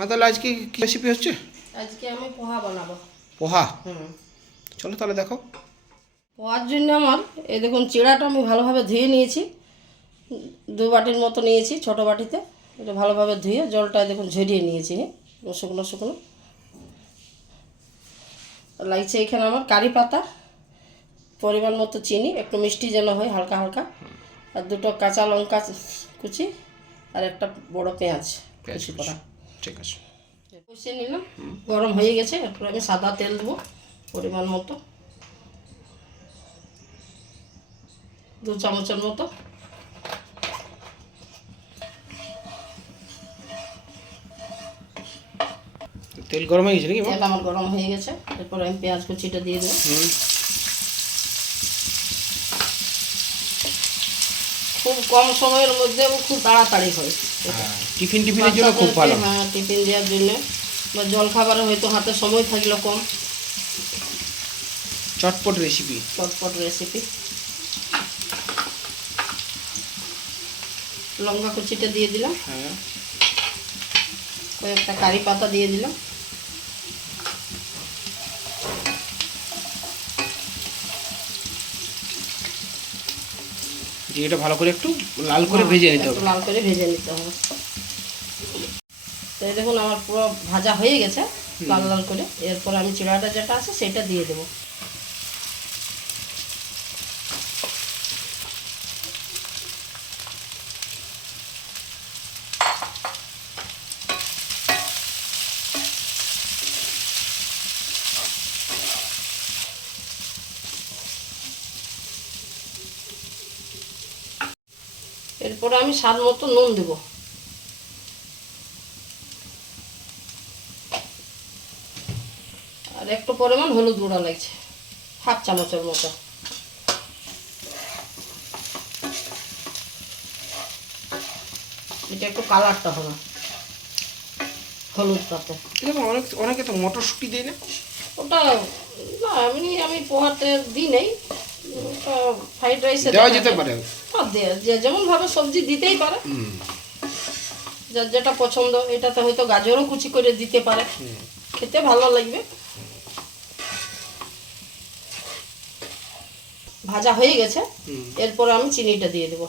মা তাহলে আজকে কি রেসিপি হচ্ছে? আজকে আমি পোহা বানাবো। পোহা? হুম, চলো তাহলে দেখো। পোহার জন্য আমার এই দেখুন চিড়াটা আমি ভালোভাবে ধুয়ে নিয়েছি। 2 বাটির মতো নিয়েছি, ছোট বাটিতে। এটা ভালোভাবে ধুয়ে জলটা দেখুন ঝরিয়ে নিয়েছি। শুকনো শুকনো লাগছে। এখানে আমার কারি পাতা, পরিমাণ মতো চিনি, একটু মিষ্টি যেন হয় হালকা হালকা, আর 2টো কাঁচা লঙ্কা কুচি, আর একটা বড় পেঁয়াজ কুচি করা। ঠিক আছে, কষিয়ে নিলাম, গরম হয়ে গেছে। এরপর আমি সাদা তেল দেবো পরিমাণ মতো, 2 চামচের মতো। তেল গরম হয়ে গেছে নাকি? তেল আমার গরম হয়ে গেছে। এরপর আমি পেঁয়াজ কুচিটা দিয়ে দেবো। খুব কম সময়ের মধ্যে খুব তাড়াতাড়ি হয়। টিফিনের জন্য খুব ভালো। হ্যাঁ, টিফিন দেওয়ার জন্য বা জল খাবারে হয়তো হাতে সময় থাকলো কম। চটপট রেসিপি। লঙ্কা কুচিটা দিয়ে দিলাম, হ্যাঁ, কয়েকটা কারি পাতা দিয়ে দিলাম। দিয়ে এটা ভালো করে একটু লাল করে ভেজে নিতে হবে। লাল করে ভেজে নিতে হবে। তো এই দেখুন আমার পুরো ভাজা হয়ে গেছে লাল লাল করে। এরপর আমি চিড়াটা যেটা আছে সেটা দিয়ে দেবো। এরপরে আমি স্বাদ মতো নুন দেবো। আর একটু পরিমাণ হলুদ গুঁড়া লাগছে, 1/2 চামচের মতো। এটা একটু কালারটা হবে হলুদটাতে। অনেকে তো মটরশুঁটি দেয় না? ওটা না, আমি পোহাতে দিই নেই। ওটা ফ্রাইড রাইসে দেওয়া যেতে পারে। যে যেমন ভাবে সবজি দিতেই পারে, যার যেটা পছন্দ। এটাতে হয়তো গাজরও কুচি করে দিতে পারে, খেতে ভালো লাগবে। ভাজা হয়ে গেছে। এরপর আমি চিনিটা দিয়ে দেবো।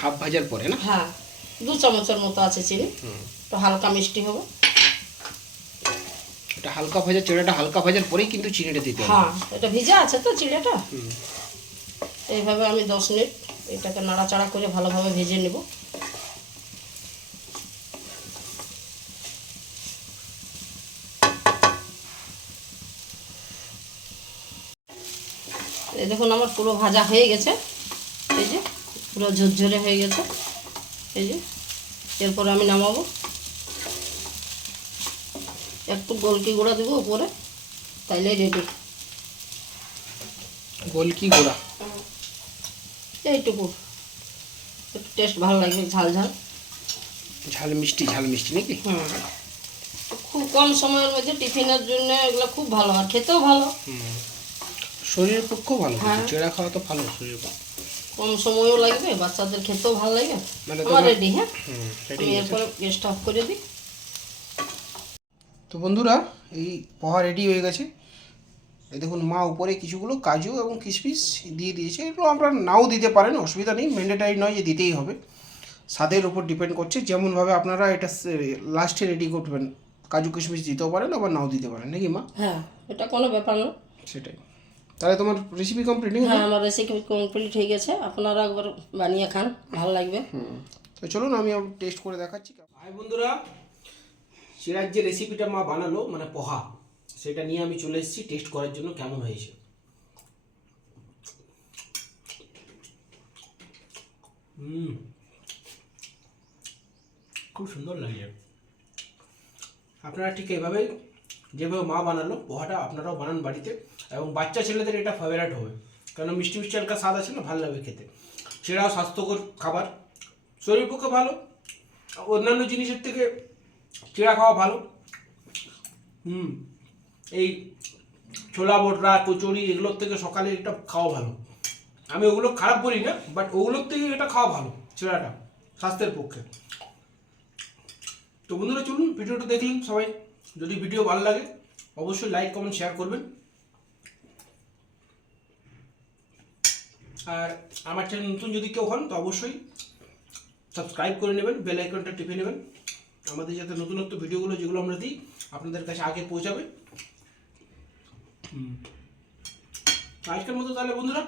হাফ ভাজার পরে না? হ্যাঁ, 2 চামচের মতো আছে চিনি। একটু হালকা মিষ্টি হবে। এটা হালকা ভাজা, চিড়াটা হালকা ভাজার পরেই কিন্তু চিনিটা দিতে হবে। হ্যাঁ, এটা ভিজা আছে তো চিড়াটা। এইভাবে আমি 10 মিনিট এটাকে নাড়াচাড়া করে ভালোভাবে ভেজে নেব। এই দেখুন আমার পুরো ভাজা হয়ে গেছে। এই যে পুরো ঝরঝরে হয়ে গেছে। এই যে এরপর আমি নামাবো। একটু গোলকি গুঁড়া দেবো উপরে, তাইলে রেডি। গোলকি গুঁড়া? এইটুকু, একটু টেস্ট ভালো লাগবে, ঝাল ঝাল। ঝাল মিষ্টি নাকি? খুব কম সময়ের মধ্যে টিফিনের জন্য এগুলো খুব ভালো, আর খেতেও ভালো। শরীরের পক্ষেও ভালো। হ্যাঁ, চিড়া খাওয়া তো ভালো শরীরের পক্ষে। কম সময়ও লাগবে, বাচ্চাদের খেতেও ভালো লাগবে। আমার রেডি। হ্যাঁ, আমি এরপরে গ্যাসটা অফ করে দিই। তো বন্ধুরা, এই পোহা রেডি হয়ে গেছে। এই দেখুন, মা উপরে কিছুগুলো কাজু এবং কিশমিশ দিয়ে দিয়েছে। এগুলো আপনারা নাও দিতে পারেন, অসুবিধা নেই। ম্যান্ডেটারি নয় যে দিতেই হবে, স্বাদের উপর ডিপেন্ড করছে। যেমনভাবে আপনারা এটা লাস্টে রেডি করবেন, কাজু কিশমিশ দিতেও পারেন, আবার নাও দিতে পারেন, নাকি মা? হ্যাঁ, এটা কোনো ব্যাপার না। সেটাই। তাহলে তোমার রেসিপি কমপ্লিট? হ্যাঁ, আমার রেসিপি কমপ্লিট হয়ে গেছে। আপনারা একবার বানিয়ে খান, ভালো লাগবে। তো চলুন আমি টেস্ট করে দেখাচ্ছি। ভাই বন্ধুরা, চিড়ার যে রেসিপিটা মা বানালো, মানে পোহা, সেটা নিয়ে আমি চলে এসেছি টেস্ট করার জন্য কেমন হয়েছে। খুব সুন্দর লাগে। আপনারা ঠিক এইভাবেই, যেভাবে মা বানালো পোহাটা, আপনারাও বানান বাড়িতে। এবং বাচ্চা ছেলেদের এটা ফেভারিট হবে, কারণ মিষ্টি মিষ্টি হালকা স্বাদ আছে না, ভালো লাগবে খেতে। চিড়াও স্বাস্থ্যকর খাবার, শরীর পক্ষে ভালো। অন্যান্য জিনিসের থেকে চিড়া খাওয়া ভালো। এই ছোলা বটরা, কচুরি, এগুলোর থেকে সকালে এটা খাওয়া ভালো। আমি ওগুলো খারাপ বলি না, বাট ওগুলোর থেকে এটা খাওয়া ভালো, চিড়াটা স্বাস্থ্যের পক্ষে। তো বন্ধুরা চলুন ভিডিওটা দেখলেন সবাই, যদি ভিডিও ভালো লাগে অবশ্যই লাইক কমেন্ট শেয়ার করবেন। আর আমার চ্যানেল নতুন যদি কেউ হন তো অবশ্যই সাবস্ক্রাইব করে নেবেন, বেল আইকনটা টিপে নেবেন, আমাদের যাতে নতুনত্ব ভিডিওগুলো যেগুলো আমরা দিই আপনাদের কাছে আগে পৌঁছাবে। আজকের মতো তাহলে বন্ধুরা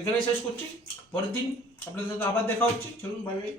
এখানেই শেষ করছি, পরের দিন আপনাদের সাথে আবার দেখা হচ্ছে। চলুন, বাই বাই।